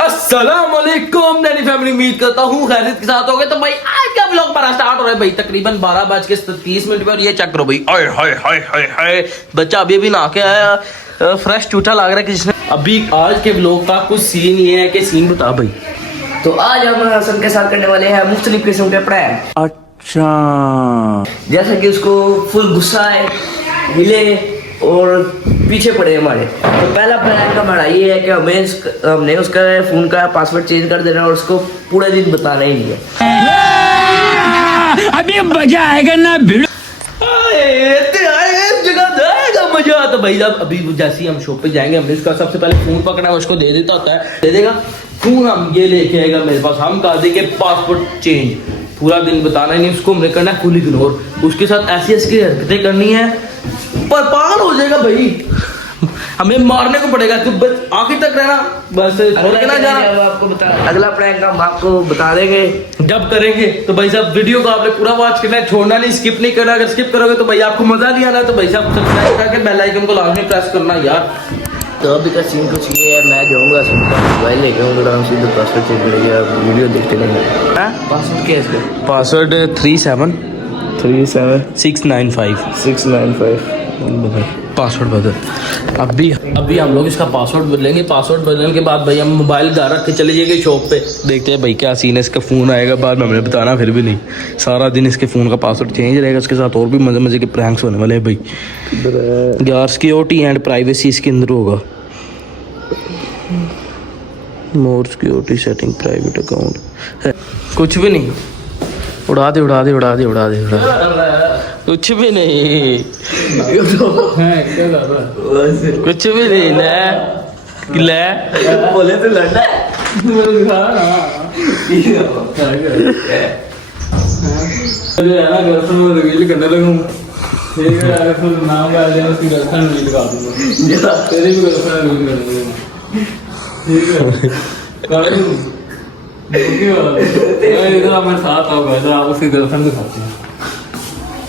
अस्सलामुअलैकुम नैनी फैमिली, उम्मीद करता हूँ खैरियत के साथ हो गए। तो भाई आज का ब्लॉग हमारा स्टार्ट हो रहा है भाई तकरीबन 12:30 पर। ये चेक करो भाई, हाय हाय हाय हाय हाय, बच्चा अभी भी नहा के आया, फ्रेश टूटा लग रहा है किसने। अभी आज के ब्लॉग का कुछ सीन ये है कि सीन बता भाई। तो आज हम हसन के साथ करने वाले हैं मुख्तलिफ किस्म के प्रैंक। अच्छा, जैसे कि उसको फुल गुस्सा है, हिले और पीछे पड़े हमारे। तो पहला प्रैंक हमारा ये है कि हमने उसका फोन का पासवर्ड चेंज कर देना और उसको पूरा दिन बताना ही नहीं है। अभी मजा आएगा ना भिड़ो, मजा आता भाई। अब अभी जैसे ही हम शॉप पे जाएंगे, हमने उसका सबसे पहले फोन पकड़ा है, उसको दे देता होता है, दे देगा फोन, हम ये लेके आएगा मेरे पास, हम कर देंगे पासपोर्ट चेंज। पूरा दिन बताना ही नहीं उसको, हमने करना है फुल इग्नोर। उसके साथ ऐसी ऐसी हरकतें करनी है, पर पागल हो जाएगा भाई, हमें मारने को पड़ेगा। तू बस आखिर तक रहना, बस छोड़ के ना जाना। आपको बता, अगला प्रैंक हम आपको बता देंगे जब करेंगे। तो भाई साहब वीडियो को आपने पूरा वॉच करना है, छोड़ना नहीं, स्किप नहीं करना। अगर स्किप करोगे तो भाई आपको मजा नहीं आना। तो भाई साहब सब्सक्राइब करके बेल आइकन को लाजमी प्रेस करना यार। तो अभी का सीन कुछ ये है, मैं जाऊँगा मोबाइल लेके आऊँगा, आराम से पासवर्ड चेंज करेंगे, वीडियो देखते रहेंगे। पासवर्ड क्या है इसका? पासवर्ड 37695 पासवर्ड बदल। अभी हम लोग इसका पासवर्ड बदलेंगे। पासवर्ड बदलने के बाद भाई हम मोबाइल घर रख के चले जाएंगे शॉप पे, देखते हैं भाई क्या सीन है। इसका फ़ोन आएगा बाद में, हमने बताना फिर भी नहीं। सारा दिन इसके फ़ोन का पासवर्ड चेंज रहेगा। इसके साथ और भी मज़े मज़े के प्रैंक्स होने वाले हैं भाई यार। सिक्योरिटी एंड प्राइवेसी इसके अंदर होगा। मोर सिक्योरिटी सेटिंग प्राइवेट अकाउंट है, कुछ भी नहीं। उड़ा दे कुछ भी नहीं, कुछ भी नहीं। ले बोले तो लड़ना रिवील करने लगूं, ठीक है? अगर फिर नाम आ जाए उसकी गर्लफ्रेंड रिवील कर दूंगा, तेरी भी गर्लफ्रेंड रिवील कर दूंगा, ठीक है? कर दूं इधर हमारे साथ आओ, इधर आप उसकी गर्लफ्रेंड दिखाते हैं।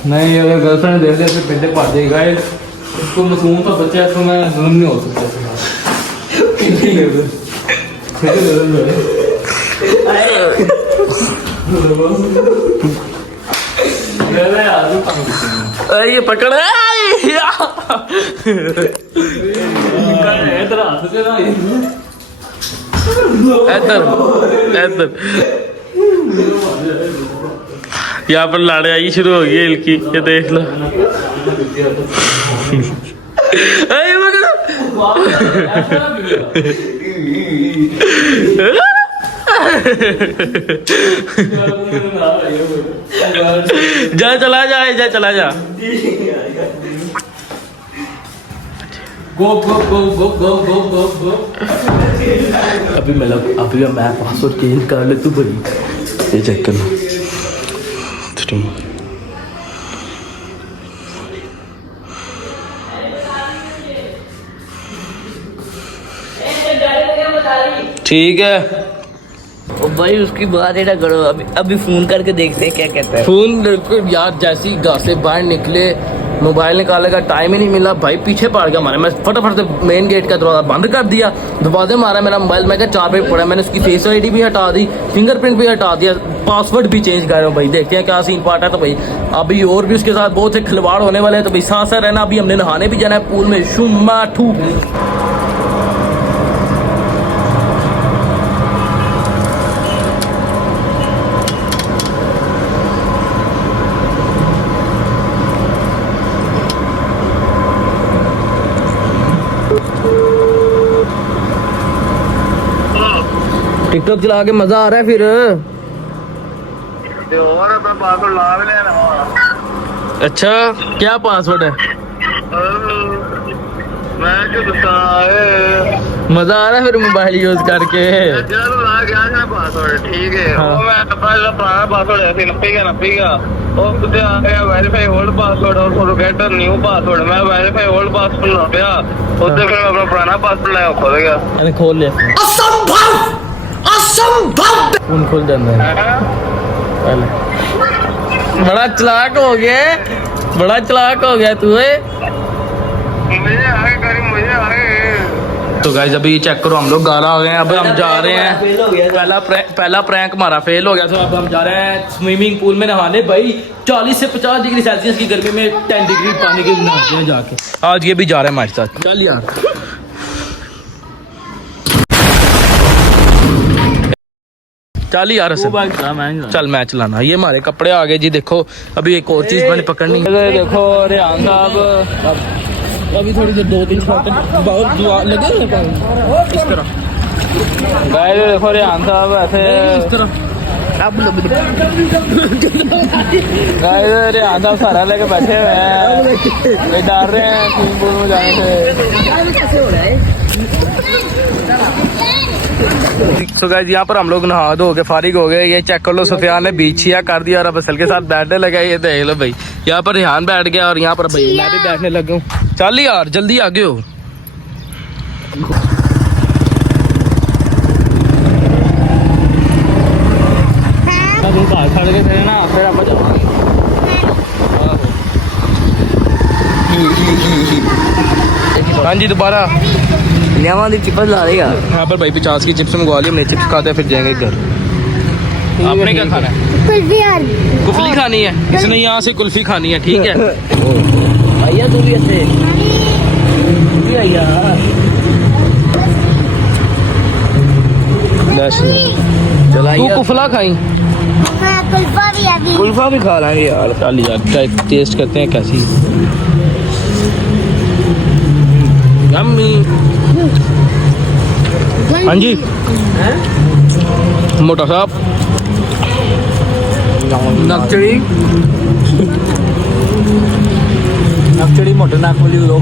नहीं, अगर गर्लफ्रेंड देख लिया फिर पेटे पा देगा। इसको मासूम सा बच्चा है, इसको मैं जुल्म नहीं हो सकता। ये पकड़ यहाँ पर लड़ाई शुरू हो गई इनकी, ये देख लो। चला जा। गो। अभी मैं पासवर्ड चेंज कर ले, तू भाई ये चेक करना। ठीक है भाई, उसकी बात है ना करो। अभी फोन करके देखते हैं क्या कहता है। फोन यार, जैसे ही घर से बाहर निकले मोबाइल निकालने का टाइम ही नहीं मिला भाई, पीछे पड़ गया हमारे। मैं फटाफट से मेन गेट का दरवाजा बंद कर दिया, दरवाजे मारा मेरा मोबाइल। मैं क्या चार पे पड़ा, मैंने उसकी फेस आईडी भी हटा दी, फिंगरप्रिंट भी हटा दिया, पासवर्ड भी चेंज कर रहा हूँ भाई। देखते हैं क्या सीन पार्ट है। तो भाई अभी और भी उसके साथ बहुत से खिलवाड़ होने वाले हैं, तो भाई साथ साथ रहना। अभी हमने नहाने भी जाना है पूल में। शुमा ठू टिकटॉक चला के मजा आ रहा है फिर। अच्छा, क्या पासवर्ड है? मजा आ रहा है फिर मोबाइल यूज करके। ठीक है, पासवर्ड ऐसे 90 का वेरीफाई ओल्ड पासवर्ड और फॉरगेट न्यू पासवर्ड। मैं वेरीफाई ओल्ड पासवर्ड ना गया, उससे फिर मैं अपना पुराना पासवर्ड लाया, खोल गया। मैंने खोल लिया। फोन खोल जाना है पहले। बड़ा चालाक हो गया तू। मुझे आगे करी, मुझे आगे। तो गाइस अभी चेक करो, हम लोग गाला हो गए हैं। अब हम जा रहे हैं, पहला प्रैंक हमारा फेल हो गया। तो अब हम जा रहे हैं स्विमिंग पूल में नहाने। भाई 40 से 50 डिग्री सेल्सियस की गर्मी में 10 डिग्री पानी के नहाते हैं जाके। आज ये भी जा रहे हैं हमारे साथ। चल यार, चल यार असल चल मैं चलाना। ये हमारे कपड़े आ गए जी। देखो अभी एक और चीज मैंने पकड़नी है। देखो रेहान साहब अभी थोड़ी देर 2-3 घंटे बहुत दुआ लगे इस तरह। गाइस देखो रेहान साहब ऐसे इस तरह। गाइस रेहान साहब सारा लेके बैठे हुए हैं, डर रहे हैं स्विमिंग पूल में जाने से। तो गाइस यहाँ पर हम लोग नहा धो के फारिग हो गए। ये चेक कर लो, सुफियान ने बीच छिया कर दिया और अब असल के साथ बैठने लगा। ये देख लो भाई, यहाँ पर रेहान बैठ गया और यहाँ पर भाई मैं भी बैठने लगा हूँ। चल यार जल्दी आगे हो। खड़ गए थे ना, फिर आप जाओगे। हाँ जी दोबारा चिप्स ला रही है। यहाँ पर भाई 50 की चिप्स मंगवा ली हमने। चिप्स खाते हैं फिर जाएंगे घर। आपने क्या खाना है? कुल्फी खानी है। इसने यहाँ से कुल्फी खानी है, ठीक है। भैया तू भी ऐसे भैया तू कुफला खाई, कुल्फा भी खा लेंगे यार। चल यार टेस्ट करते हैं कैसी। यम्मी। हाँ जी मोटा साहब नक्चड़ी मोटे नाक वाली लोग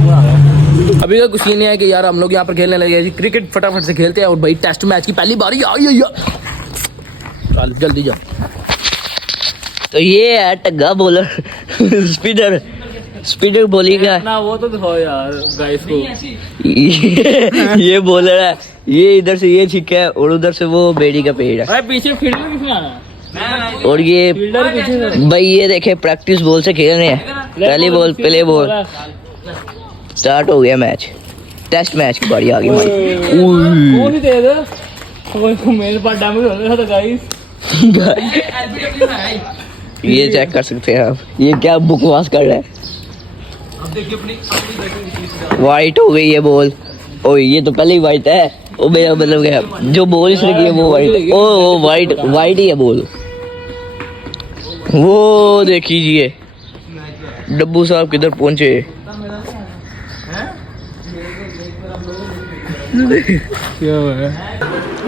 अभी का कुछ नहीं है कि यार हम लोग यहाँ पर खेलने लगे। क्रिकेट फटाफट से खेलते हैं और भाई टेस्ट मैच की पहली बारी आई है यार। चल जल्दी जाओ। तो ये है टग्गा बॉलर स्पिनर स्पिनर बोलेगा ना, वो तो दिखाओ यार गाइस को। ये बॉलर है, ये इधर से ये छिक्का है और उधर से वो बेड़ी का पेड़ है। अरे पीछे फील्डर किसने आना? और ये भाई ये देखे प्रैक्टिस बॉल से खेल रहे हैं। पहली बॉल प्ले बॉल स्टार्ट हो गया मैच। टेस्ट मैच की बारी आ गई हमारी। वो नहीं दे दे वो मेरे पास डैमेज हो रहा था गाइस। ये चेक कर सकते हैं आप, ये क्या बकवास कर रहा है। वाइट हो गई है बॉल। ओ ये तो पहले ही वाइट है। ओ मेरा मतलब क्या, जो बॉल इसने की है वो वाइट। ओ वाइट वाइट ही है बॉल। वो देखिए डब्बू साहब किधर पहुंचे।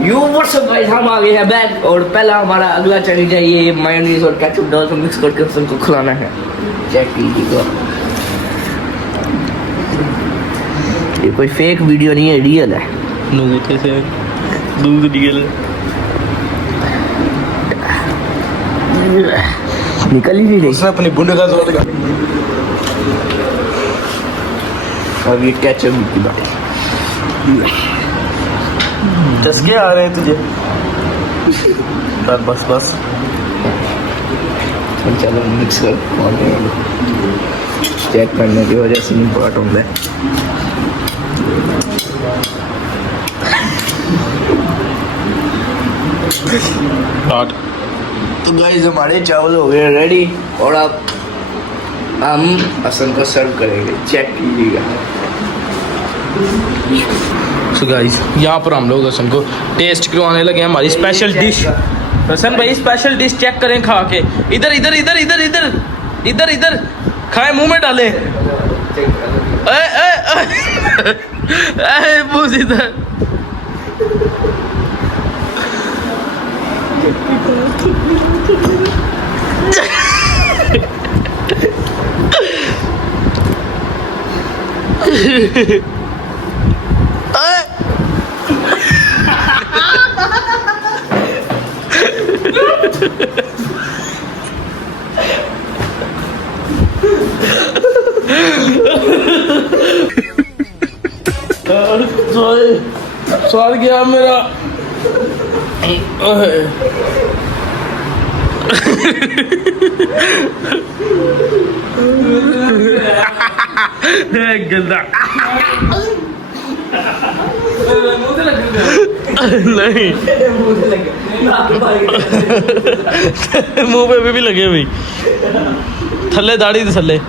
यू व्हाट्सअप गाइस, हम आ गए हैं बैक और पहला हमारा अगला चैलेंज है ये मायोनीज और केचप डाल के मिक्स करके सबको खिलाना है। चेक कीजिएगा, ये कोई फेक वीडियो नहीं है, रियल है। नूते से दूध रियल निकल ही नहीं रही। उसने अपनी बुंड का जोर लगा। अब ये केचप की बात चस्के आ रहे हैं तुझे। बस बस चलो मिक्स कर चेक करने की वजह से इम्पोर्टेंट है। तो गाइस हमारे चावल हो गए रेडी और अब हम असन को सर्व करेंगे। चेक कीजिएगा। सो गाइस यहाँ पर हम लोग हसन को टेस्ट करवाने लगे हैं हमारी स्पेशल डिश। हसन भाई स्पेशल डिश चेक करें खा के। इधर इधर इधर इधर इधर इधर इधर खाए मुंह में डाले। बूझ इधर। स्वाद गया मेरा। गंदा नहीं मुंह पे भी लगे भाई थल्ले दाढ़ी दे थल्ले